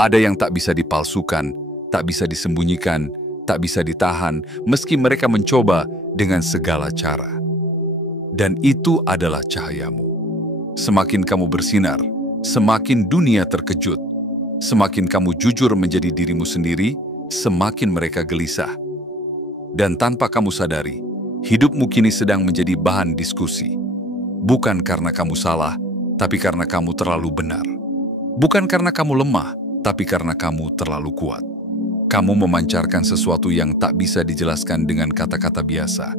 Ada yang tak bisa dipalsukan, tak bisa disembunyikan, tak bisa ditahan, meski mereka mencoba dengan segala cara. Dan itu adalah cahayamu. Semakin kamu bersinar, semakin dunia terkejut. Semakin kamu jujur menjadi dirimu sendiri, semakin mereka gelisah. Dan tanpa kamu sadari, hidupmu kini sedang menjadi bahan diskusi. Bukan karena kamu salah, tapi karena kamu terlalu benar. Bukan karena kamu lemah, tapi karena kamu terlalu kuat. Kamu memancarkan sesuatu yang tak bisa dijelaskan dengan kata-kata biasa.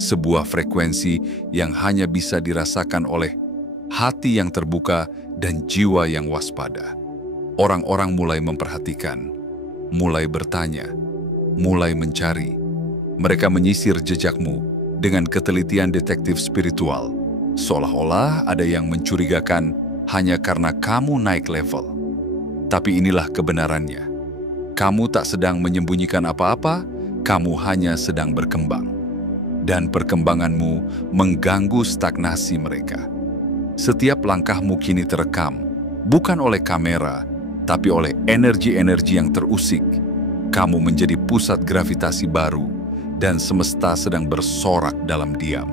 Sebuah frekuensi yang hanya bisa dirasakan oleh hati yang terbuka dan jiwa yang waspada. Orang-orang mulai memperhatikan, mulai bertanya, mulai mencari. Mereka menyisir jejakmu dengan ketelitian detektif spiritual, seolah-olah ada yang mencurigakan hanya karena kamu naik level. Tapi inilah kebenarannya. Kamu tak sedang menyembunyikan apa-apa, kamu hanya sedang berkembang. Dan perkembanganmu mengganggu stagnasi mereka. Setiap langkahmu kini terekam, bukan oleh kamera, tapi oleh energi-energi yang terusik. Kamu menjadi pusat gravitasi baru, dan semesta sedang bersorak dalam diam.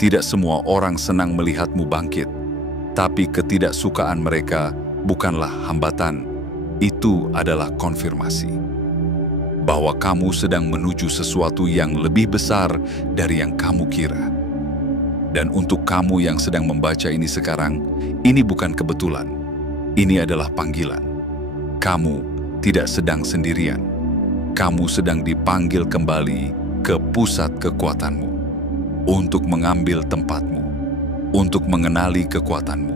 Tidak semua orang senang melihatmu bangkit, tapi ketidaksukaan mereka bukanlah hambatan, itu adalah konfirmasi bahwa kamu sedang menuju sesuatu yang lebih besar dari yang kamu kira. Dan untuk kamu yang sedang membaca ini sekarang, ini bukan kebetulan. Ini adalah panggilan. Kamu tidak sedang sendirian. Kamu sedang dipanggil kembali ke pusat kekuatanmu, untuk mengambil tempatmu, untuk mengenali kekuatanmu,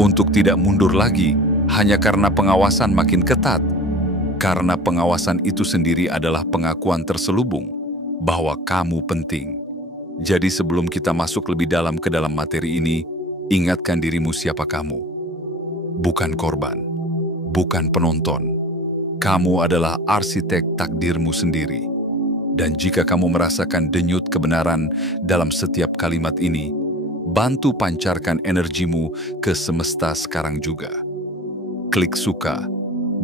untuk tidak mundur lagi hanya karena pengawasan makin ketat. Karena pengawasan itu sendiri adalah pengakuan terselubung bahwa kamu penting. Jadi sebelum kita masuk lebih dalam ke dalam materi ini, ingatkan dirimu siapa kamu. Bukan korban, bukan penonton. Kamu adalah arsitek takdirmu sendiri. Dan jika kamu merasakan denyut kebenaran dalam setiap kalimat ini, bantu pancarkan energimu ke semesta sekarang juga. Klik suka,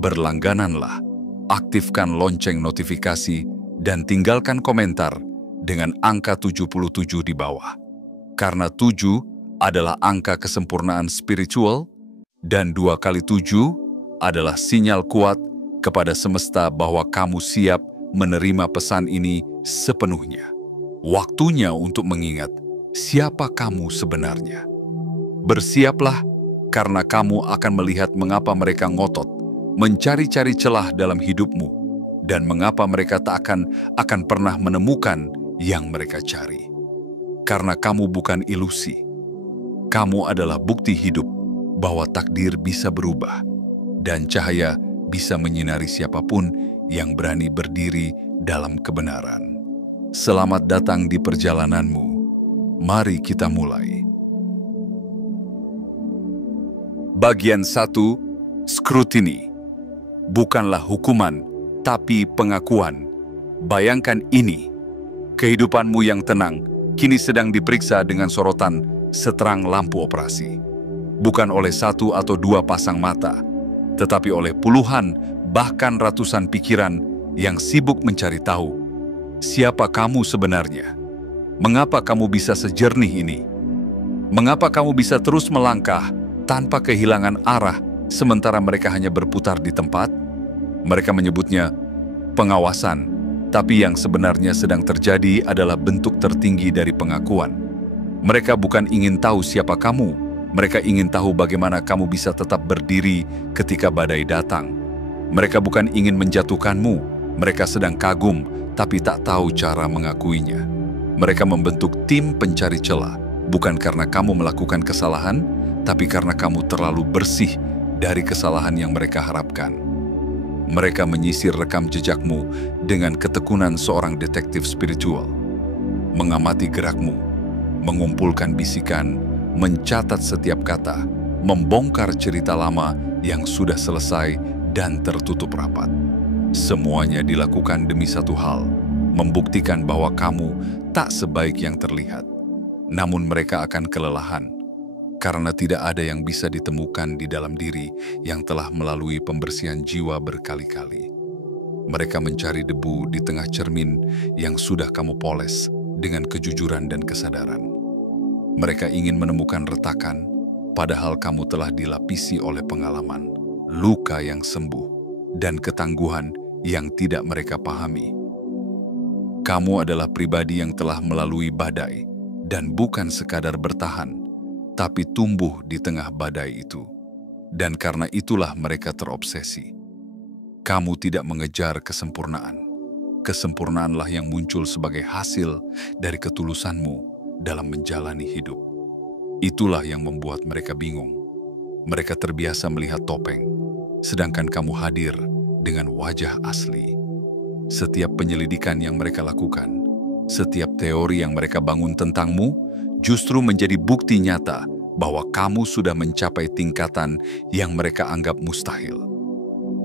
berlanggananlah, aktifkan lonceng notifikasi, dan tinggalkan komentar dengan angka 77 di bawah. Karena 7 adalah angka kesempurnaan spiritual, dan 2 kali 7 adalah sinyal kuat kepada semesta bahwa kamu siap menerima pesan ini sepenuhnya. Waktunya untuk mengingat siapa kamu sebenarnya. Bersiaplah, karena kamu akan melihat mengapa mereka ngotot, mencari-cari celah dalam hidupmu, dan mengapa mereka tak akan pernah menemukan yang mereka cari. Karena kamu bukan ilusi. Kamu adalah bukti hidup bahwa takdir bisa berubah, dan cahaya bisa menyinari siapapun yang berani berdiri dalam kebenaran. Selamat datang di perjalananmu. Mari kita mulai. Bagian 1, skrutini. Bukanlah hukuman, tapi pengakuan. Bayangkan ini. Kehidupanmu yang tenang kini sedang diperiksa dengan sorotan seterang lampu operasi. Bukan oleh 1 atau 2 pasang mata, tetapi oleh puluhan, bahkan ratusan pikiran yang sibuk mencari tahu siapa kamu sebenarnya. Mengapa kamu bisa sejernih ini? Mengapa kamu bisa terus melangkah tanpa kehilangan arah sementara mereka hanya berputar di tempat? Mereka menyebutnya pengawasan, tapi yang sebenarnya sedang terjadi adalah bentuk tertinggi dari pengakuan. Mereka bukan ingin tahu siapa kamu, mereka ingin tahu bagaimana kamu bisa tetap berdiri ketika badai datang. Mereka bukan ingin menjatuhkanmu, mereka sedang kagum, tapi tak tahu cara mengakuinya. Mereka membentuk tim pencari celah, bukan karena kamu melakukan kesalahan, tapi karena kamu terlalu bersih dari kesalahan yang mereka harapkan. Mereka menyisir rekam jejakmu dengan ketekunan seorang detektif spiritual. Mengamati gerakmu, mengumpulkan bisikan, mencatat setiap kata, membongkar cerita lama yang sudah selesai dan tertutup rapat. Semuanya dilakukan demi satu hal, membuktikan bahwa kamu tak sebaik yang terlihat. Namun mereka akan kelelahan. Karena tidak ada yang bisa ditemukan di dalam diri yang telah melalui pembersihan jiwa berkali-kali. Mereka mencari debu di tengah cermin yang sudah kamu poles dengan kejujuran dan kesadaran. Mereka ingin menemukan retakan, padahal kamu telah dilapisi oleh pengalaman, luka yang sembuh, dan ketangguhan yang tidak mereka pahami. Kamu adalah pribadi yang telah melalui badai, dan bukan sekadar bertahan, tapi tumbuh di tengah badai itu. Dan karena itulah mereka terobsesi. Kamu tidak mengejar kesempurnaan. Kesempurnaanlah yang muncul sebagai hasil dari ketulusanmu dalam menjalani hidup. Itulah yang membuat mereka bingung. Mereka terbiasa melihat topeng, sedangkan kamu hadir dengan wajah asli. Setiap penyelidikan yang mereka lakukan, setiap teori yang mereka bangun tentangmu, justru menjadi bukti nyata bahwa kamu sudah mencapai tingkatan yang mereka anggap mustahil.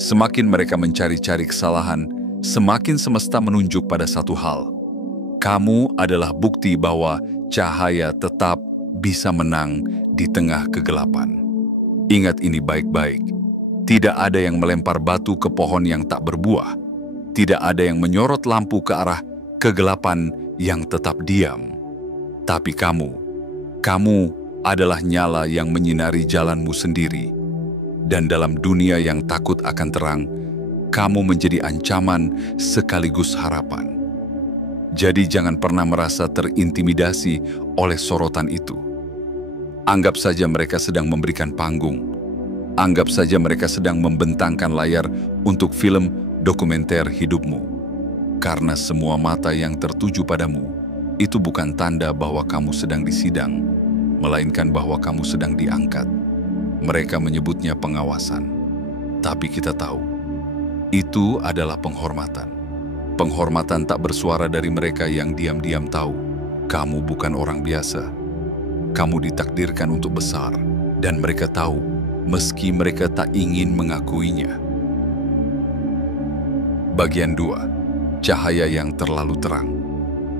Semakin mereka mencari-cari kesalahan, semakin semesta menunjuk pada satu hal. Kamu adalah bukti bahwa cahaya tetap bisa menang di tengah kegelapan. Ingat ini baik-baik. Tidak ada yang melempar batu ke pohon yang tak berbuah. Tidak ada yang menyorot lampu ke arah kegelapan yang tetap diam. Tapi kamu adalah nyala yang menyinari jalanmu sendiri. Dan dalam dunia yang takut akan terang, kamu menjadi ancaman sekaligus harapan. Jadi jangan pernah merasa terintimidasi oleh sorotan itu. Anggap saja mereka sedang memberikan panggung. Anggap saja mereka sedang membentangkan layar untuk film dokumenter hidupmu. Karena semua mata yang tertuju padamu, itu bukan tanda bahwa kamu sedang disidang, melainkan bahwa kamu sedang diangkat. Mereka menyebutnya pengawasan. Tapi kita tahu, itu adalah penghormatan. Penghormatan tak bersuara dari mereka yang diam-diam tahu, kamu bukan orang biasa. Kamu ditakdirkan untuk besar, dan mereka tahu, meski mereka tak ingin mengakuinya. Bagian 2. Cahaya yang terlalu terang.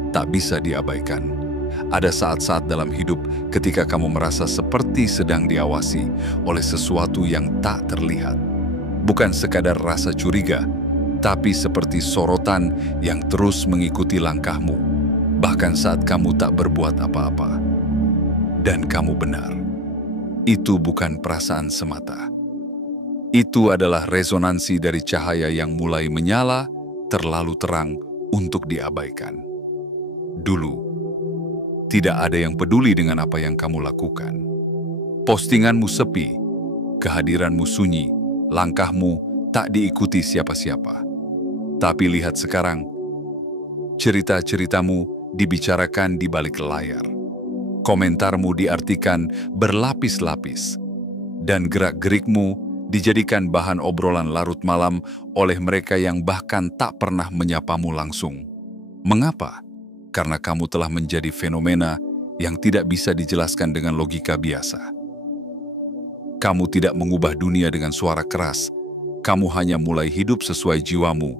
Tak bisa diabaikan. Ada saat-saat dalam hidup ketika kamu merasa seperti sedang diawasi oleh sesuatu yang tak terlihat. Bukan sekadar rasa curiga, tapi seperti sorotan yang terus mengikuti langkahmu, bahkan saat kamu tak berbuat apa-apa. Dan kamu benar. Itu bukan perasaan semata. Itu adalah resonansi dari cahaya yang mulai menyala terlalu terang untuk diabaikan. Dulu, tidak ada yang peduli dengan apa yang kamu lakukan. Postinganmu sepi, kehadiranmu sunyi, langkahmu tak diikuti siapa-siapa. Tapi lihat sekarang, cerita-ceritamu dibicarakan di balik layar. Komentarmu diartikan berlapis-lapis, dan gerak-gerikmu dijadikan bahan obrolan larut malam oleh mereka yang bahkan tak pernah menyapamu langsung. Mengapa? Karena kamu telah menjadi fenomena yang tidak bisa dijelaskan dengan logika biasa. Kamu tidak mengubah dunia dengan suara keras, kamu hanya mulai hidup sesuai jiwamu,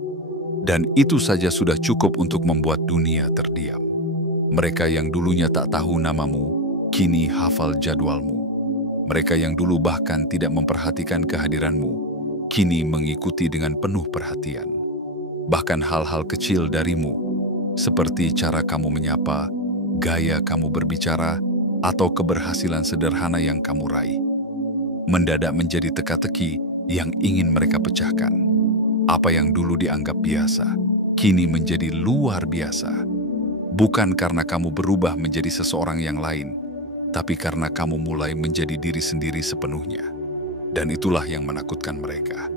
dan itu saja sudah cukup untuk membuat dunia terdiam. Mereka yang dulunya tak tahu namamu, kini hafal jadwalmu. Mereka yang dulu bahkan tidak memperhatikan kehadiranmu, kini mengikuti dengan penuh perhatian. Bahkan hal-hal kecil darimu, seperti cara kamu menyapa, gaya kamu berbicara, atau keberhasilan sederhana yang kamu raih, mendadak menjadi teka-teki yang ingin mereka pecahkan. Apa yang dulu dianggap biasa, kini menjadi luar biasa. Bukan karena kamu berubah menjadi seseorang yang lain, tapi karena kamu mulai menjadi diri sendiri sepenuhnya. Dan itulah yang menakutkan mereka.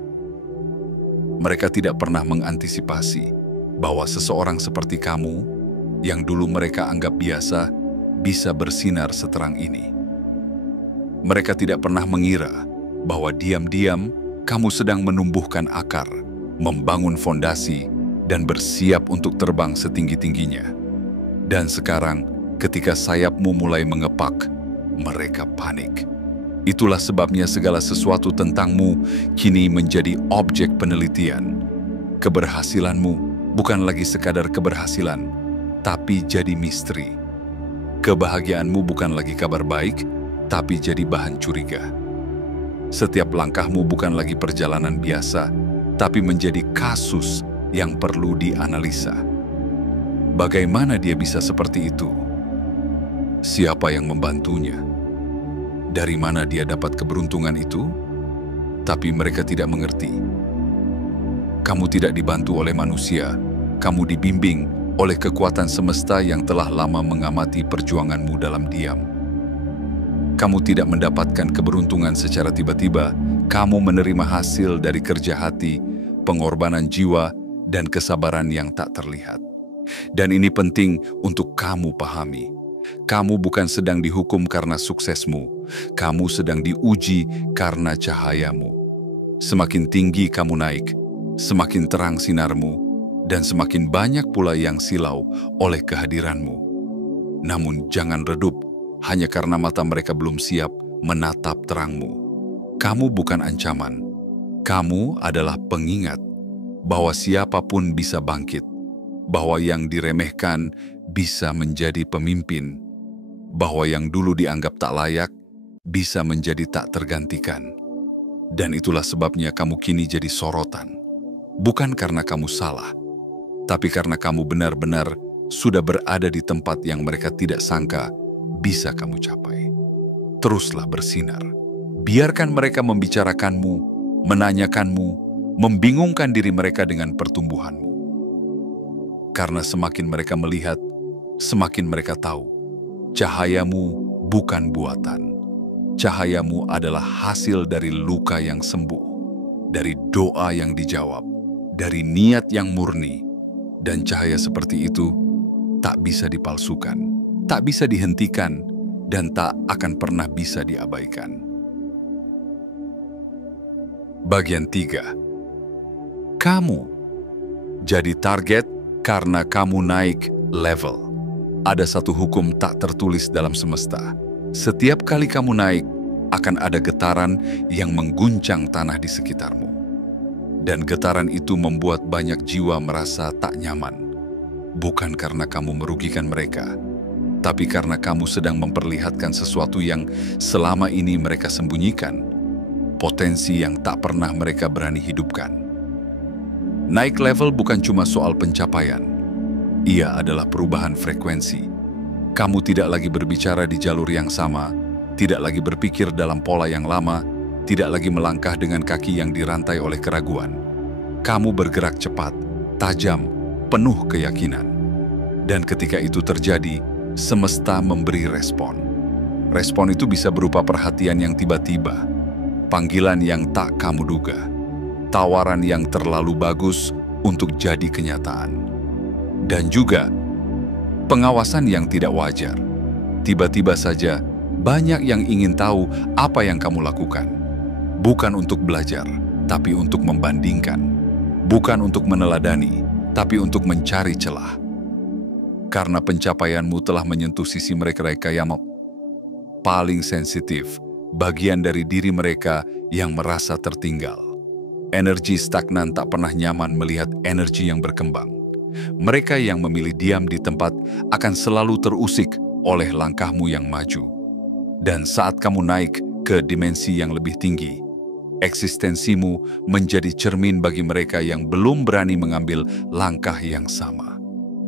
Mereka tidak pernah mengantisipasi bahwa seseorang seperti kamu, yang dulu mereka anggap biasa, bisa bersinar seterang ini. Mereka tidak pernah mengira bahwa diam-diam kamu sedang menumbuhkan akar, membangun fondasi, dan bersiap untuk terbang setinggi-tingginya. Dan sekarang, ketika sayapmu mulai mengepak, mereka panik. Itulah sebabnya segala sesuatu tentangmu kini menjadi objek penelitian. Keberhasilanmu bukan lagi sekadar keberhasilan, tapi jadi misteri. Kebahagiaanmu bukan lagi kabar baik, tapi jadi bahan curiga. Setiap langkahmu bukan lagi perjalanan biasa, tapi menjadi kasus yang perlu dianalisa. Bagaimana dia bisa seperti itu? Siapa yang membantunya? Dari mana dia dapat keberuntungan itu? Tapi mereka tidak mengerti. Kamu tidak dibantu oleh manusia, kamu dibimbing oleh kekuatan semesta yang telah lama mengamati perjuanganmu dalam diam. Kamu tidak mendapatkan keberuntungan secara tiba-tiba, kamu menerima hasil dari kerja hati, pengorbanan jiwa, dan kesabaran yang tak terlihat. Dan ini penting untuk kamu pahami. Kamu bukan sedang dihukum karena suksesmu, kamu sedang diuji karena cahayamu. Semakin tinggi kamu naik, semakin terang sinarmu, dan semakin banyak pula yang silau oleh kehadiranmu. Namun jangan redup hanya karena mata mereka belum siap menatap terangmu. Kamu bukan ancaman, kamu adalah pengingat bahwa siapapun bisa bangkit, bahwa yang diremehkan bisa menjadi pemimpin, bahwa yang dulu dianggap tak layak bisa menjadi tak tergantikan. Dan itulah sebabnya kamu kini jadi sorotan. Bukan karena kamu salah, tapi karena kamu benar-benar sudah berada di tempat yang mereka tidak sangka bisa kamu capai. Teruslah bersinar. Biarkan mereka membicarakanmu, menanyakanmu, membingungkan diri mereka dengan pertumbuhanmu. Karena semakin mereka melihat, semakin mereka tahu, cahayamu bukan buatan. Cahayamu adalah hasil dari luka yang sembuh, dari doa yang dijawab, dari niat yang murni. Dan cahaya seperti itu tak bisa dipalsukan, tak bisa dihentikan, dan tak akan pernah bisa diabaikan. Bagian 3. Kamu jadi target karena kamu naik level. Ada satu hukum tak tertulis dalam semesta. Setiap kali kamu naik, akan ada getaran yang mengguncang tanah di sekitarmu. Dan getaran itu membuat banyak jiwa merasa tak nyaman. Bukan karena kamu merugikan mereka, tapi karena kamu sedang memperlihatkan sesuatu yang selama ini mereka sembunyikan. Potensi yang tak pernah mereka berani hidupkan. Naik level bukan cuma soal pencapaian. Ia adalah perubahan frekuensi. Kamu tidak lagi berbicara di jalur yang sama, tidak lagi berpikir dalam pola yang lama, tidak lagi melangkah dengan kaki yang dirantai oleh keraguan. Kamu bergerak cepat, tajam, penuh keyakinan. Dan ketika itu terjadi, semesta memberi respon. Respon itu bisa berupa perhatian yang tiba-tiba, panggilan yang tak kamu duga, tawaran yang terlalu bagus untuk jadi kenyataan. Dan juga pengawasan yang tidak wajar. Tiba-tiba saja, banyak yang ingin tahu apa yang kamu lakukan. Bukan untuk belajar, tapi untuk membandingkan. Bukan untuk meneladani, tapi untuk mencari celah. Karena pencapaianmu telah menyentuh sisi mereka yang paling sensitif, bagian dari diri mereka yang merasa tertinggal. Energi stagnan tak pernah nyaman melihat energi yang berkembang. Mereka yang memilih diam di tempat akan selalu terusik oleh langkahmu yang maju. Dan saat kamu naik ke dimensi yang lebih tinggi, eksistensimu menjadi cermin bagi mereka yang belum berani mengambil langkah yang sama.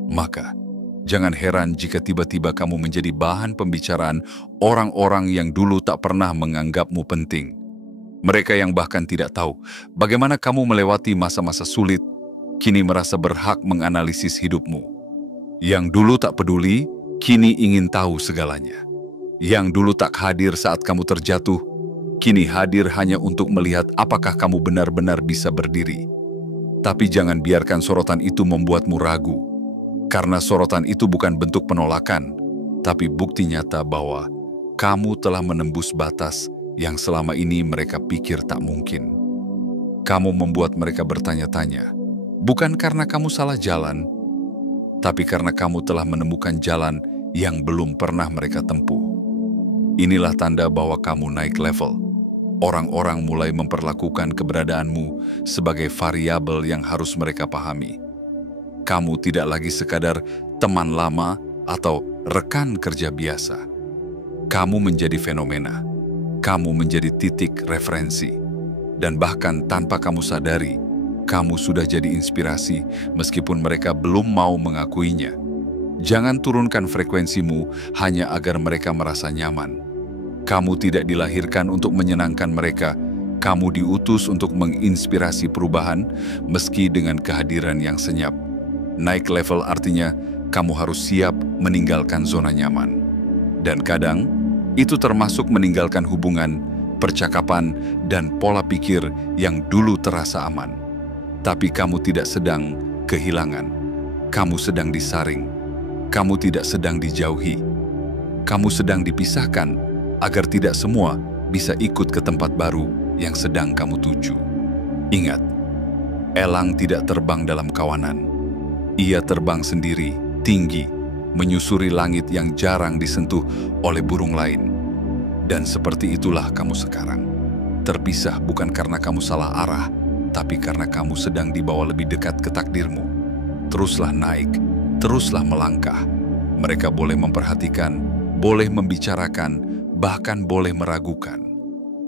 Maka, jangan heran jika tiba-tiba kamu menjadi bahan pembicaraan orang-orang yang dulu tak pernah menganggapmu penting. Mereka yang bahkan tidak tahu bagaimana kamu melewati masa-masa sulit, kini merasa berhak menganalisis hidupmu. Yang dulu tak peduli, kini ingin tahu segalanya. Yang dulu tak hadir saat kamu terjatuh, kini hadir hanya untuk melihat apakah kamu benar-benar bisa berdiri. Tapi jangan biarkan sorotan itu membuatmu ragu. Karena sorotan itu bukan bentuk penolakan, tapi bukti nyata bahwa kamu telah menembus batas yang selama ini mereka pikir tak mungkin. Kamu membuat mereka bertanya-tanya, bukan karena kamu salah jalan, tapi karena kamu telah menemukan jalan yang belum pernah mereka tempuh. Inilah tanda bahwa kamu naik level. Orang-orang mulai memperlakukan keberadaanmu sebagai variabel yang harus mereka pahami. Kamu tidak lagi sekadar teman lama atau rekan kerja biasa. Kamu menjadi fenomena, kamu menjadi titik referensi, dan bahkan tanpa kamu sadari, kamu sudah jadi inspirasi meskipun mereka belum mau mengakuinya. Jangan turunkan frekuensimu hanya agar mereka merasa nyaman. Kamu tidak dilahirkan untuk menyenangkan mereka, kamu diutus untuk menginspirasi perubahan meski dengan kehadiran yang senyap. Naik level artinya kamu harus siap meninggalkan zona nyaman. Dan kadang, itu termasuk meninggalkan hubungan, percakapan, dan pola pikir yang dulu terasa aman. Tapi kamu tidak sedang kehilangan. Kamu sedang disaring. Kamu tidak sedang dijauhi. Kamu sedang dipisahkan agar tidak semua bisa ikut ke tempat baru yang sedang kamu tuju. Ingat, elang tidak terbang dalam kawanan. Ia terbang sendiri, tinggi, menyusuri langit yang jarang disentuh oleh burung lain. Dan seperti itulah kamu sekarang. Terpisah bukan karena kamu salah arah, tapi karena kamu sedang dibawa lebih dekat ke takdirmu. Teruslah naik, teruslah melangkah. Mereka boleh memperhatikan, boleh membicarakan, bahkan boleh meragukan.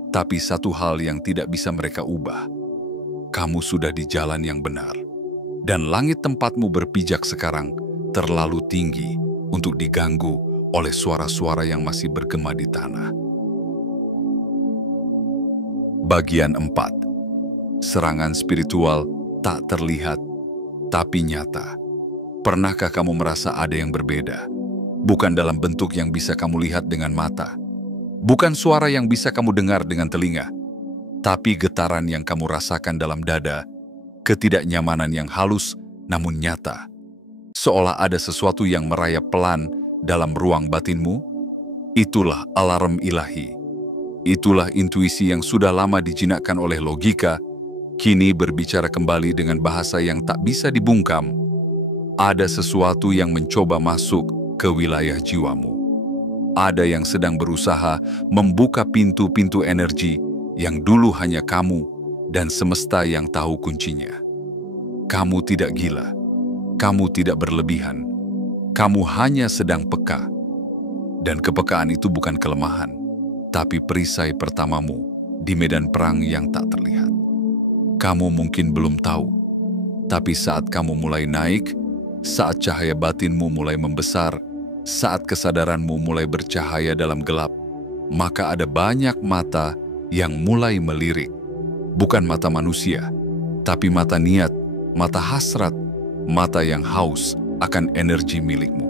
Tapi satu hal yang tidak bisa mereka ubah, kamu sudah di jalan yang benar. Dan langit tempatmu berpijak sekarang terlalu tinggi untuk diganggu oleh suara-suara yang masih bergema di tanah. Bagian 4. Serangan spiritual tak terlihat, tapi nyata. Pernahkah kamu merasa ada yang berbeda? Bukan dalam bentuk yang bisa kamu lihat dengan mata. Bukan suara yang bisa kamu dengar dengan telinga. Tapi getaran yang kamu rasakan dalam dada, ketidaknyamanan yang halus namun nyata. Seolah ada sesuatu yang merayap pelan dalam ruang batinmu. Itulah alarm ilahi. Itulah intuisi yang sudah lama dijinakkan oleh logika, kini berbicara kembali dengan bahasa yang tak bisa dibungkam. Ada sesuatu yang mencoba masuk ke wilayah jiwamu. Ada yang sedang berusaha membuka pintu-pintu energi yang dulu hanya kamu dan semesta yang tahu kuncinya. Kamu tidak gila. Kamu tidak berlebihan. Kamu hanya sedang peka. Dan kepekaan itu bukan kelemahan, tapi perisai pertamamu di medan perang yang tak terlihat. Kamu mungkin belum tahu, tapi saat kamu mulai naik, saat cahaya batinmu mulai membesar, saat kesadaranmu mulai bercahaya dalam gelap, maka ada banyak mata yang mulai melirik. Bukan mata manusia, tapi mata niat, mata hasrat, mata yang haus akan energi milikmu.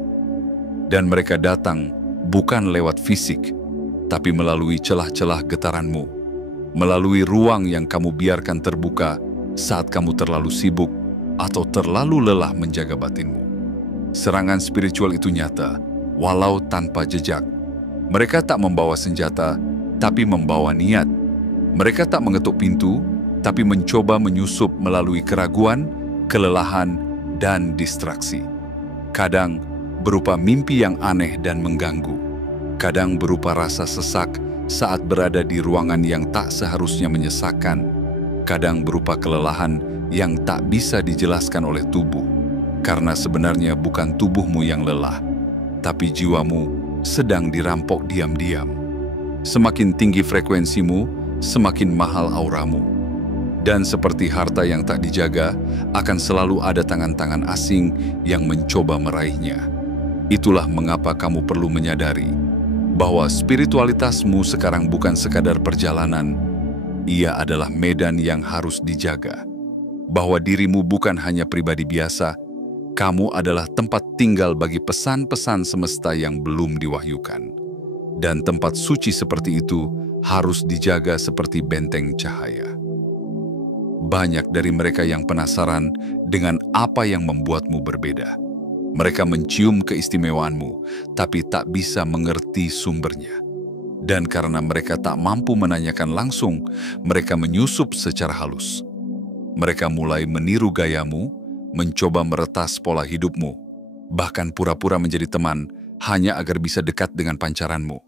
Dan mereka datang bukan lewat fisik, tapi melalui celah-celah getaranmu, melalui ruang yang kamu biarkan terbuka saat kamu terlalu sibuk atau terlalu lelah menjaga batinmu. Serangan spiritual itu nyata, walau tanpa jejak. Mereka tak membawa senjata, tapi membawa niat. Mereka tak mengetuk pintu, tapi mencoba menyusup melalui keraguan, kelelahan, dan distraksi. Kadang berupa mimpi yang aneh dan mengganggu. Kadang berupa rasa sesak saat berada di ruangan yang tak seharusnya menyesakkan. Kadang berupa kelelahan yang tak bisa dijelaskan oleh tubuh. Karena sebenarnya bukan tubuhmu yang lelah, tapi jiwamu sedang dirampok diam-diam. Semakin tinggi frekuensimu, semakin mahal auramu. Dan seperti harta yang tak dijaga, akan selalu ada tangan-tangan asing yang mencoba meraihnya. Itulah mengapa kamu perlu menyadari bahwa spiritualitasmu sekarang bukan sekadar perjalanan, ia adalah medan yang harus dijaga. Bahwa dirimu bukan hanya pribadi biasa, kamu adalah tempat tinggal bagi pesan-pesan semesta yang belum diwahyukan. Dan tempat suci seperti itu harus dijaga seperti benteng cahaya. Banyak dari mereka yang penasaran dengan apa yang membuatmu berbeda. Mereka mencium keistimewaanmu, tapi tak bisa mengerti sumbernya. Dan karena mereka tak mampu menanyakan langsung, mereka menyusup secara halus. Mereka mulai meniru gayamu, mencoba meretas pola hidupmu, bahkan pura-pura menjadi teman hanya agar bisa dekat dengan pancaranmu.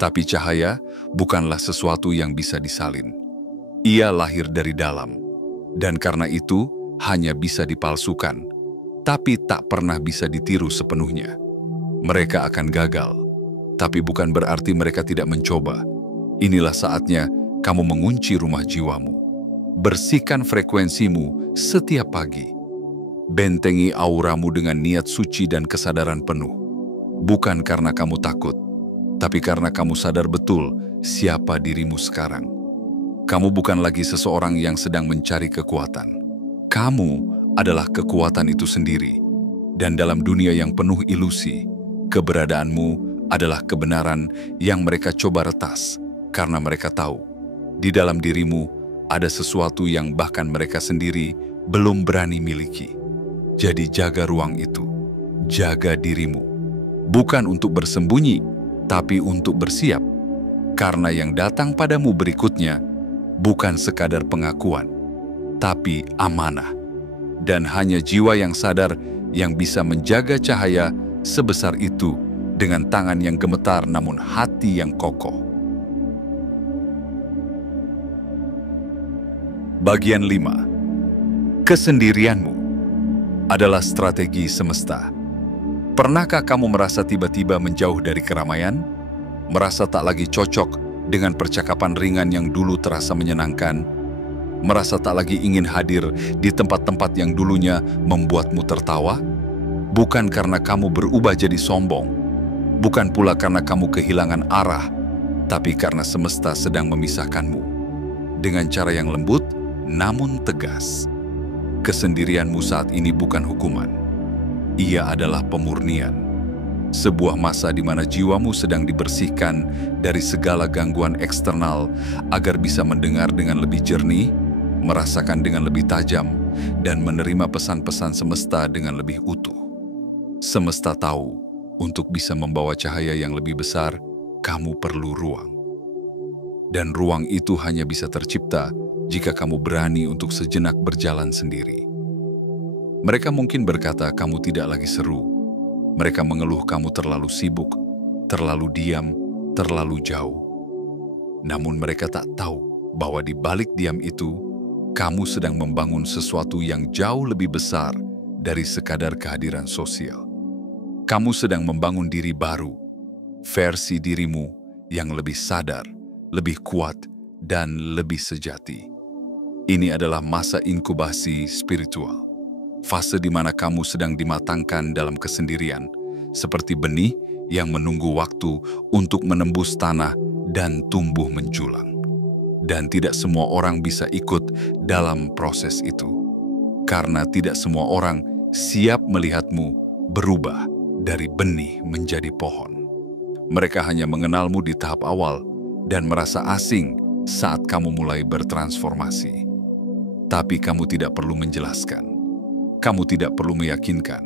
Tapi cahaya bukanlah sesuatu yang bisa disalin. Ia lahir dari dalam, dan karena itu hanya bisa dipalsukan, tapi tak pernah bisa ditiru sepenuhnya. Mereka akan gagal, Tapi bukan berarti mereka tidak mencoba. Inilah saatnya kamu mengunci rumah jiwamu. Bersihkan frekuensimu setiap pagi. Bentengi auramu dengan niat suci dan kesadaran penuh. Bukan karena kamu takut, tapi karena kamu sadar betul siapa dirimu sekarang. Kamu bukan lagi seseorang yang sedang mencari kekuatan. Kamu adalah kekuatan itu sendiri. Dan dalam dunia yang penuh ilusi, keberadaanmu adalah kebenaran yang mereka coba retas, karena mereka tahu di dalam dirimu ada sesuatu yang bahkan mereka sendiri belum berani miliki. Jadi jaga ruang itu, jaga dirimu. Bukan untuk bersembunyi, tapi untuk bersiap. Karena yang datang padamu berikutnya bukan sekadar pengakuan, tapi amanah. Dan hanya jiwa yang sadar yang bisa menjaga cahaya sebesar itu dengan tangan yang gemetar namun hati yang kokoh. Bagian 5. Kesendirianmu adalah strategi semesta. Pernahkah kamu merasa tiba-tiba menjauh dari keramaian? Merasa tak lagi cocok dengan percakapan ringan yang dulu terasa menyenangkan? Merasa tak lagi ingin hadir di tempat-tempat yang dulunya membuatmu tertawa? Bukan karena kamu berubah jadi sombong, bukan pula karena kamu kehilangan arah, tapi karena semesta sedang memisahkanmu. Dengan cara yang lembut, namun tegas. Kesendirianmu saat ini bukan hukuman. Ia adalah pemurnian. Sebuah masa di mana jiwamu sedang dibersihkan dari segala gangguan eksternal agar bisa mendengar dengan lebih jernih, merasakan dengan lebih tajam, dan menerima pesan-pesan semesta dengan lebih utuh. Semesta tahu, untuk bisa membawa cahaya yang lebih besar, kamu perlu ruang. Dan ruang itu hanya bisa tercipta jika kamu berani untuk sejenak berjalan sendiri. Mereka mungkin berkata kamu tidak lagi seru. Mereka mengeluh kamu terlalu sibuk, terlalu diam, terlalu jauh. Namun mereka tak tahu bahwa di balik diam itu, kamu sedang membangun sesuatu yang jauh lebih besar dari sekadar kehadiran sosial. Kamu sedang membangun diri baru, versi dirimu yang lebih sadar, lebih kuat, dan lebih sejati. Ini adalah masa inkubasi spiritual. Fase di mana kamu sedang dimatangkan dalam kesendirian, seperti benih yang menunggu waktu untuk menembus tanah dan tumbuh menjulang. Dan tidak semua orang bisa ikut dalam proses itu. Karena tidak semua orang siap melihatmu berubah dari benih menjadi pohon. Mereka hanya mengenalmu di tahap awal dan merasa asing saat kamu mulai bertransformasi. Tapi kamu tidak perlu menjelaskan. Kamu tidak perlu meyakinkan.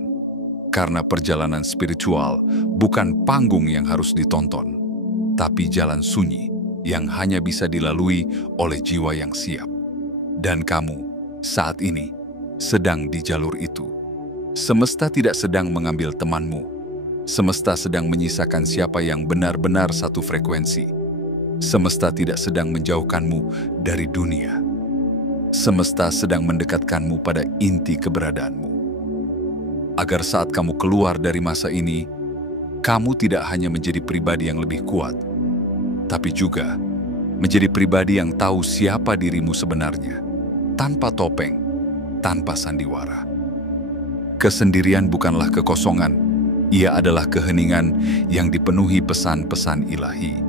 Karena perjalanan spiritual bukan panggung yang harus ditonton, tapi jalan sunyi yang hanya bisa dilalui oleh jiwa yang siap. Dan kamu, saat ini, sedang di jalur itu. Semesta tidak sedang mengambil temanmu. Semesta sedang menyisakan siapa yang benar-benar satu frekuensi. Semesta tidak sedang menjauhkanmu dari dunia. Semesta sedang mendekatkanmu pada inti keberadaanmu. Agar saat kamu keluar dari masa ini, kamu tidak hanya menjadi pribadi yang lebih kuat, tapi juga menjadi pribadi yang tahu siapa dirimu sebenarnya, tanpa topeng, tanpa sandiwara. Kesendirian bukanlah kekosongan, ia adalah keheningan yang dipenuhi pesan-pesan ilahi.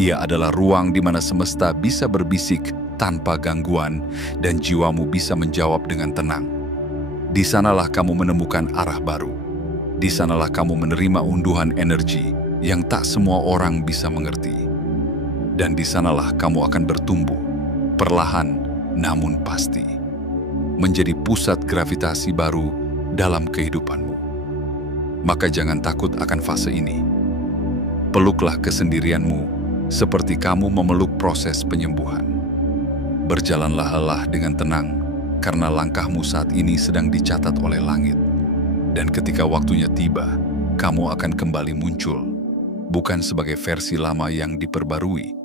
Ia adalah ruang di mana semesta bisa berbisik tanpa gangguan dan jiwamu bisa menjawab dengan tenang. Di sanalah kamu menemukan arah baru. Di sanalah kamu menerima unduhan energi yang tak semua orang bisa mengerti. Dan di sanalah kamu akan bertumbuh, perlahan namun pasti, menjadi pusat gravitasi baru dalam kehidupanmu. Maka jangan takut akan fase ini. Peluklah kesendirianmu seperti kamu memeluk proses penyembuhan. Berjalanlah lelah dengan tenang, karena langkahmu saat ini sedang dicatat oleh langit. Dan ketika waktunya tiba, kamu akan kembali muncul, bukan sebagai versi lama yang diperbarui,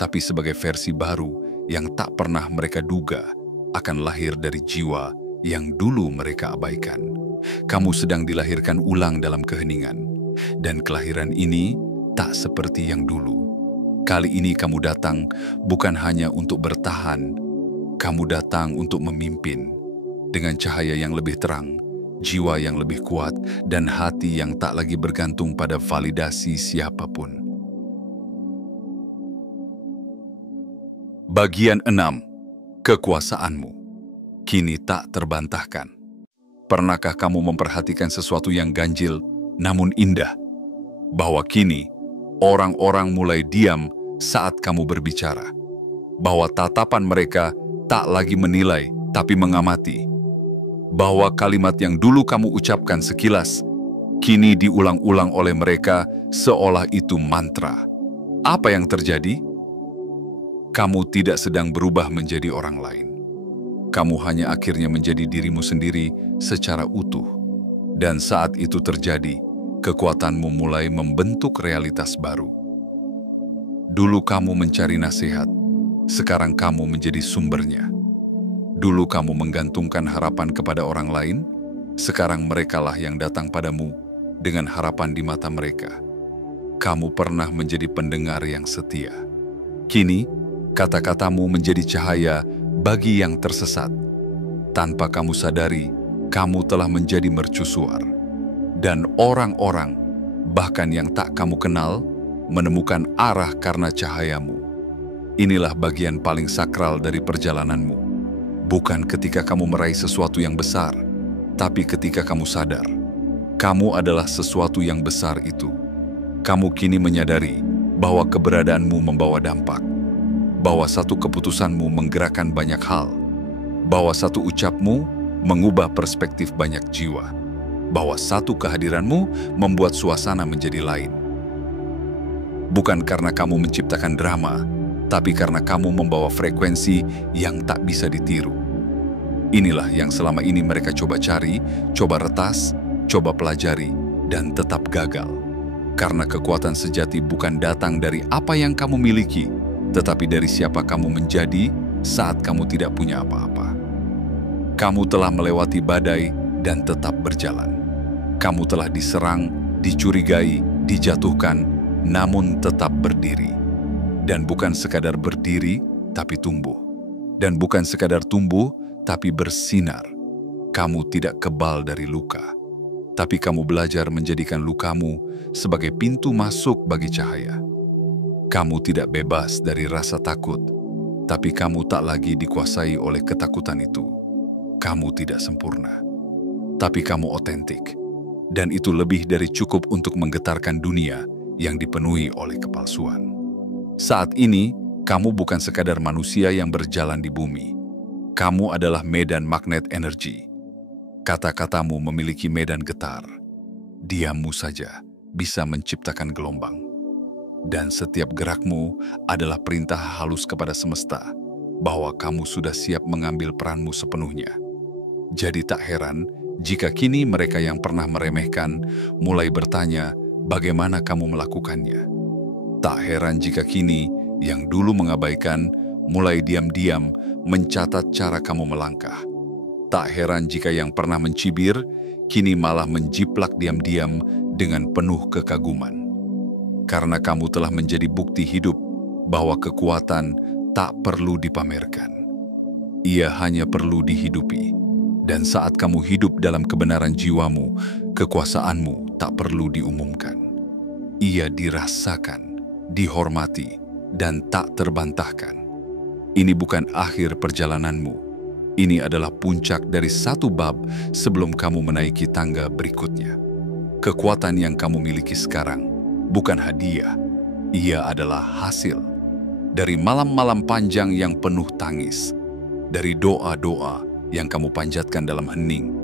tapi sebagai versi baru yang tak pernah mereka duga akan lahir dari jiwa yang dulu mereka abaikan. Kamu sedang dilahirkan ulang dalam keheningan, dan kelahiran ini tak seperti yang dulu. Kali ini kamu datang bukan hanya untuk bertahan, kamu datang untuk memimpin dengan cahaya yang lebih terang, jiwa yang lebih kuat, dan hati yang tak lagi bergantung pada validasi siapapun. Bagian 6. Kekuasaanmu kini tak terbantahkan. Pernahkah kamu memperhatikan sesuatu yang ganjil namun indah? Bahwa kini orang-orang mulai diam saat kamu berbicara. Bahwa tatapan mereka tak lagi menilai tapi mengamati. Bahwa kalimat yang dulu kamu ucapkan sekilas, kini diulang-ulang oleh mereka seolah itu mantra. Apa yang terjadi? Kamu tidak sedang berubah menjadi orang lain. Kamu hanya akhirnya menjadi dirimu sendiri secara utuh. Dan saat itu terjadi, kekuatanmu mulai membentuk realitas baru. Dulu kamu mencari nasihat, sekarang kamu menjadi sumbernya. Dulu kamu menggantungkan harapan kepada orang lain, sekarang merekalah yang datang padamu dengan harapan di mata mereka. Kamu pernah menjadi pendengar yang setia. Kini, kata-katamu menjadi cahaya bagi yang tersesat. Tanpa kamu sadari, kamu telah menjadi mercusuar. Dan orang-orang, bahkan yang tak kamu kenal, menemukan arah karena cahayamu. Inilah bagian paling sakral dari perjalananmu. Bukan ketika kamu meraih sesuatu yang besar, tapi ketika kamu sadar, kamu adalah sesuatu yang besar itu. Kamu kini menyadari bahwa keberadaanmu membawa dampak, bahwa satu keputusanmu menggerakkan banyak hal, bahwa satu ucapmu mengubah perspektif banyak jiwa, bahwa satu kehadiranmu membuat suasana menjadi lain. Bukan karena kamu menciptakan drama, tapi karena kamu membawa frekuensi yang tak bisa ditiru. Inilah yang selama ini mereka coba cari, coba retas, coba pelajari, dan tetap gagal. Karena kekuatan sejati bukan datang dari apa yang kamu miliki, tetapi dari siapa kamu menjadi saat kamu tidak punya apa-apa. Kamu telah melewati badai dan tetap berjalan. Kamu telah diserang, dicurigai, dijatuhkan, namun tetap berdiri. Dan bukan sekadar berdiri, tapi tumbuh. Dan bukan sekadar tumbuh, tapi bersinar. Kamu tidak kebal dari luka, tapi kamu belajar menjadikan lukamu sebagai pintu masuk bagi cahaya. Kamu tidak bebas dari rasa takut, tapi kamu tak lagi dikuasai oleh ketakutan itu. Kamu tidak sempurna, tapi kamu otentik. Dan itu lebih dari cukup untuk menggetarkan dunia yang dipenuhi oleh kepalsuan. Saat ini, kamu bukan sekadar manusia yang berjalan di bumi. Kamu adalah medan magnet energi. Kata-katamu memiliki medan getar. Diammu saja bisa menciptakan gelombang. Dan setiap gerakmu adalah perintah halus kepada semesta bahwa kamu sudah siap mengambil peranmu sepenuhnya. Jadi tak heran jika kini mereka yang pernah meremehkan mulai bertanya bagaimana kamu melakukannya. Tak heran jika kini yang dulu mengabaikan mulai diam-diam mencatat cara kamu melangkah. Tak heran jika yang pernah mencibir kini malah menjiplak diam-diam dengan penuh kekaguman. Karena kamu telah menjadi bukti hidup bahwa kekuatan tak perlu dipamerkan. Ia hanya perlu dihidupi. Dan saat kamu hidup dalam kebenaran jiwamu, kekuasaanmu tak perlu diumumkan. Ia dirasakan, dihormati, dan tak terbantahkan. Ini bukan akhir perjalananmu. Ini adalah puncak dari satu bab sebelum kamu menaiki tangga berikutnya. Kekuatan yang kamu miliki sekarang bukan hadiah. Ia adalah hasil dari malam-malam panjang yang penuh tangis, dari doa-doa yang kamu panjatkan dalam hening,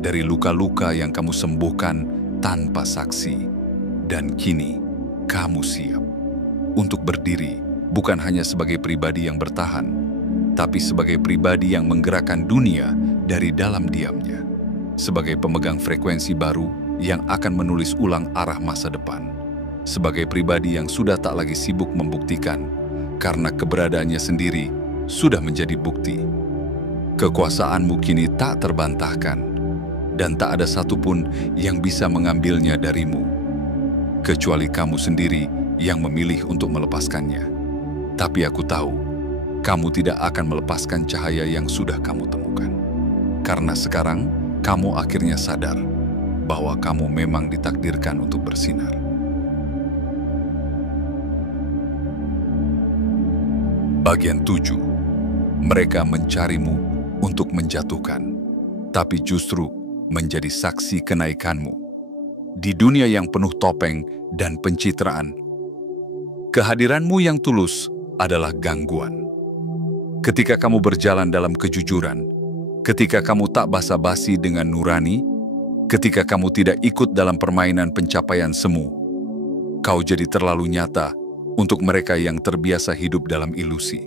dari luka-luka yang kamu sembuhkan tanpa saksi. Dan kini, kamu siap untuk berdiri bukan hanya sebagai pribadi yang bertahan, tapi sebagai pribadi yang menggerakkan dunia dari dalam diamnya, sebagai pemegang frekuensi baru yang akan menulis ulang arah masa depan, sebagai pribadi yang sudah tak lagi sibuk membuktikan, karena keberadaannya sendiri sudah menjadi bukti. Kekuasaanmu kini tak terbantahkan, dan tak ada satupun yang bisa mengambilnya darimu. kecuali kamu sendiri yang memilih untuk melepaskannya. Tapi aku tahu, kamu tidak akan melepaskan cahaya yang sudah kamu temukan. Karena sekarang, kamu akhirnya sadar bahwa kamu memang ditakdirkan untuk bersinar. Bagian 7. Mereka mencarimu untuk menjatuhkan, tapi justru menjadi saksi kenaikanmu. Di dunia yang penuh topeng dan pencitraan, kehadiranmu yang tulus adalah gangguan. Ketika kamu berjalan dalam kejujuran, ketika kamu tak basa-basi dengan nurani, ketika kamu tidak ikut dalam permainan pencapaian semu, kau jadi terlalu nyata untuk mereka yang terbiasa hidup dalam ilusi.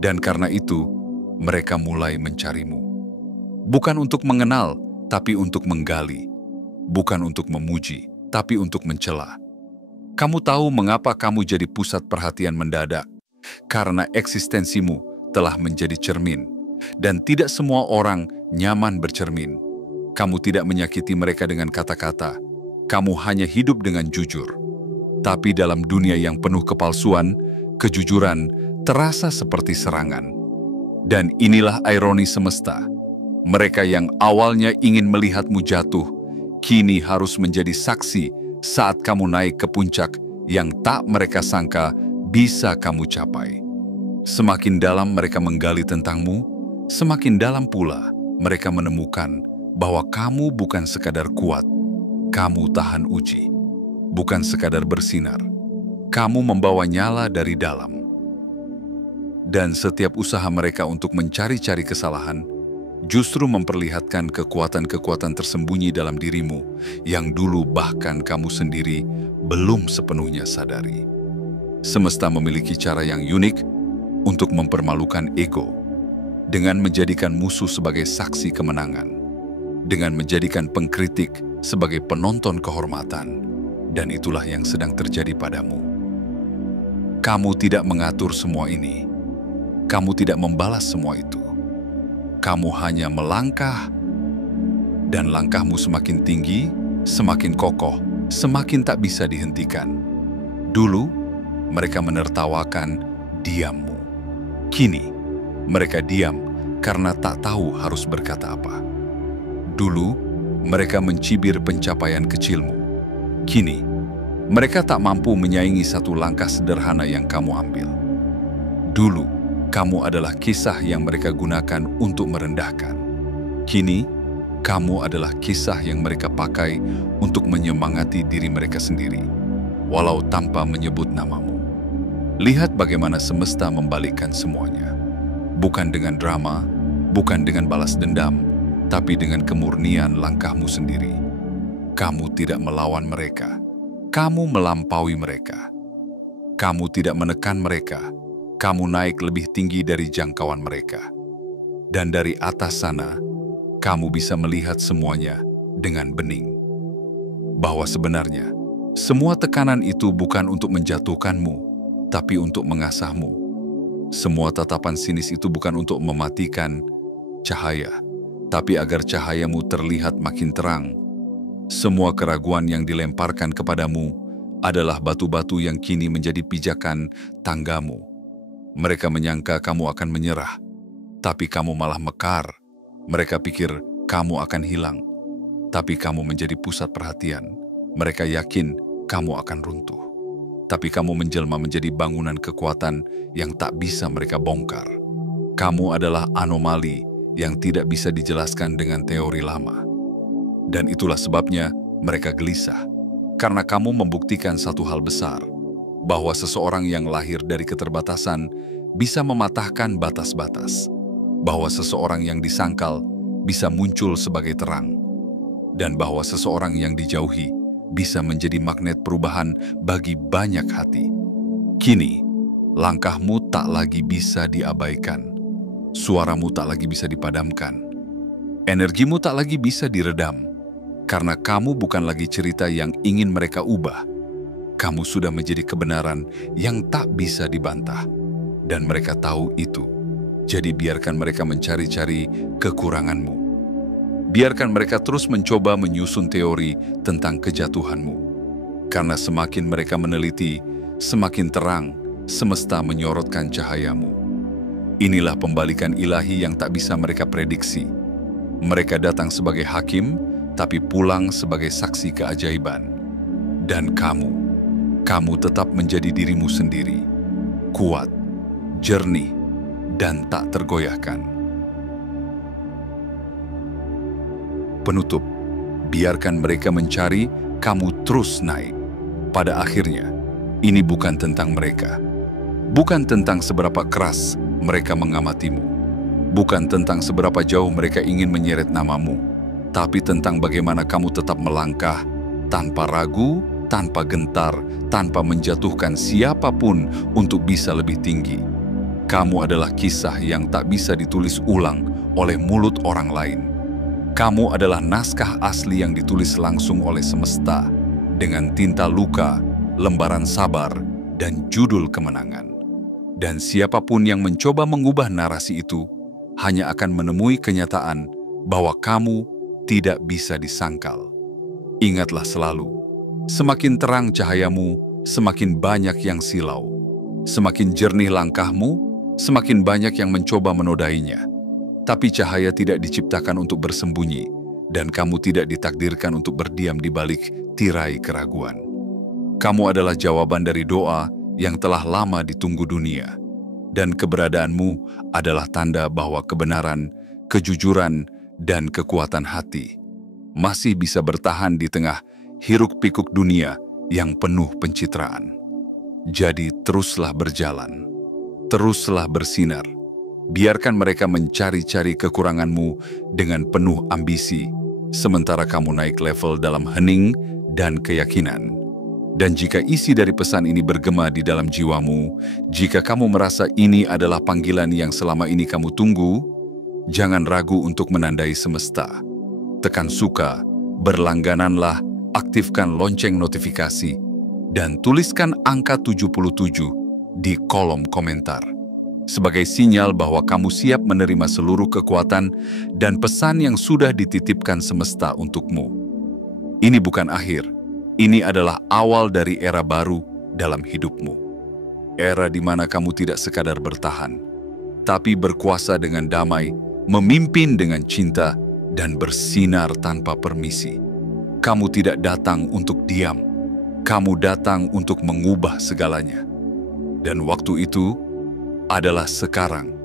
Dan karena itu, mereka mulai mencarimu. Bukan untuk mengenal, tapi untuk menggali. Bukan untuk memuji, tapi untuk mencela. Kamu tahu mengapa kamu jadi pusat perhatian mendadak? Karena eksistensimu telah menjadi cermin. Dan tidak semua orang nyaman bercermin. Kamu tidak menyakiti mereka dengan kata-kata. Kamu hanya hidup dengan jujur. Tapi dalam dunia yang penuh kepalsuan, kejujuran terasa seperti serangan. Dan inilah ironi semesta. Mereka yang awalnya ingin melihatmu jatuh, kini harus menjadi saksi saat kamu naik ke puncak yang tak mereka sangka bisa kamu capai. Semakin dalam mereka menggali tentangmu, semakin dalam pula mereka menemukan bahwa kamu bukan sekadar kuat, kamu tahan uji. Bukan sekadar bersinar, kamu membawa nyala dari dalam. Dan setiap usaha mereka untuk mencari-cari kesalahan justru memperlihatkan kekuatan-kekuatan tersembunyi dalam dirimu yang dulu bahkan kamu sendiri belum sepenuhnya sadari. Semesta memiliki cara yang unik untuk mempermalukan ego, dengan menjadikan musuh sebagai saksi kemenangan, dengan menjadikan pengkritik sebagai penonton kehormatan, dan itulah yang sedang terjadi padamu. Kamu tidak mengatur semua ini, kamu tidak membalas semua itu. Kamu hanya melangkah, dan langkahmu semakin tinggi, semakin kokoh, semakin tak bisa dihentikan. Dulu, mereka menertawakan diammu. Kini, mereka diam karena tak tahu harus berkata apa. Dulu, mereka mencibir pencapaian kecilmu. Kini, mereka tak mampu menyaingi satu langkah sederhana yang kamu ambil. Dulu, kamu adalah kisah yang mereka gunakan untuk merendahkan. Kini, kamu adalah kisah yang mereka pakai untuk menyemangati diri mereka sendiri, walau tanpa menyebut namamu. Lihat bagaimana semesta membalikkan semuanya. Bukan dengan drama, bukan dengan balas dendam, tapi dengan kemurnian langkahmu sendiri. Kamu tidak melawan mereka, kamu melampaui mereka. Kamu tidak menekan mereka, kamu naik lebih tinggi dari jangkauan mereka. Dan dari atas sana, kamu bisa melihat semuanya dengan bening. Bahwa sebenarnya, semua tekanan itu bukan untuk menjatuhkanmu, tapi untuk mengasahmu. Semua tatapan sinis itu bukan untuk mematikan cahaya, tapi agar cahayamu terlihat makin terang. Semua keraguan yang dilemparkan kepadamu adalah batu-batu yang kini menjadi pijakan tanggamu. Mereka menyangka kamu akan menyerah, tapi kamu malah mekar. Mereka pikir kamu akan hilang, tapi kamu menjadi pusat perhatian. Mereka yakin kamu akan runtuh, tapi kamu menjelma menjadi bangunan kekuatan yang tak bisa mereka bongkar. Kamu adalah anomali yang tidak bisa dijelaskan dengan teori lama. Dan itulah sebabnya mereka gelisah, karena kamu membuktikan satu hal besar, bahwa seseorang yang lahir dari keterbatasan bisa mematahkan batas-batas, bahwa seseorang yang disangkal bisa muncul sebagai terang, dan bahwa seseorang yang dijauhi bisa menjadi magnet perubahan bagi banyak hati. Kini, langkahmu tak lagi bisa diabaikan, suaramu tak lagi bisa dipadamkan, energimu tak lagi bisa diredam, karena kamu bukan lagi cerita yang ingin mereka ubah. Kamu sudah menjadi kebenaran yang tak bisa dibantah. Dan mereka tahu itu. Jadi biarkan mereka mencari-cari kekuranganmu. Biarkan mereka terus mencoba menyusun teori tentang kejatuhanmu. Karena semakin mereka meneliti, semakin terang semesta menyorotkan cahayamu. Inilah pembalikan ilahi yang tak bisa mereka prediksi. Mereka datang sebagai hakim, tapi pulang sebagai saksi keajaiban. Dan kamu tetap menjadi dirimu sendiri, kuat, jernih, dan tak tergoyahkan. Penutup, biarkan mereka mencari, kamu terus naik. Pada akhirnya, ini bukan tentang mereka. Bukan tentang seberapa keras mereka mengamatimu. Bukan tentang seberapa jauh mereka ingin menyeret namamu. Tapi tentang bagaimana kamu tetap melangkah, tanpa ragu, tanpa gentar, tanpa menjatuhkan siapapun untuk bisa lebih tinggi. Kamu adalah kisah yang tak bisa ditulis ulang oleh mulut orang lain. Kamu adalah naskah asli yang ditulis langsung oleh semesta, dengan tinta luka, lembaran sabar, dan judul kemenangan. Dan siapapun yang mencoba mengubah narasi itu, hanya akan menemui kenyataan bahwa kamu tidak bisa disangkal. Ingatlah selalu, semakin terang cahayamu, semakin banyak yang silau. Semakin jernih langkahmu, semakin banyak yang mencoba menodainya. Tapi cahaya tidak diciptakan untuk bersembunyi, dan kamu tidak ditakdirkan untuk berdiam di balik tirai keraguan. Kamu adalah jawaban dari doa yang telah lama ditunggu dunia. Dan keberadaanmu adalah tanda bahwa kebenaran, kejujuran, dan kekuatan hati masih bisa bertahan di tengah hiruk-pikuk dunia yang penuh pencitraan. Jadi teruslah berjalan, teruslah bersinar. Biarkan mereka mencari-cari kekuranganmu dengan penuh ambisi, sementara kamu naik level dalam hening dan keyakinan. Dan jika isi dari pesan ini bergema di dalam jiwamu, jika kamu merasa ini adalah panggilan yang selama ini kamu tunggu, jangan ragu untuk menandai semesta. Tekan suka, berlanggananlah, aktifkan lonceng notifikasi, dan tuliskan angka 77 di kolom komentar. Sebagai sinyal bahwa kamu siap menerima seluruh kekuatan dan pesan yang sudah dititipkan semesta untukmu. Ini bukan akhir. Ini adalah awal dari era baru dalam hidupmu. Era di mana kamu tidak sekadar bertahan, tapi berkuasa dengan damai, memimpin dengan cinta, dan bersinar tanpa permisi. Kamu tidak datang untuk diam. Kamu datang untuk mengubah segalanya. Dan waktu itu adalah sekarang.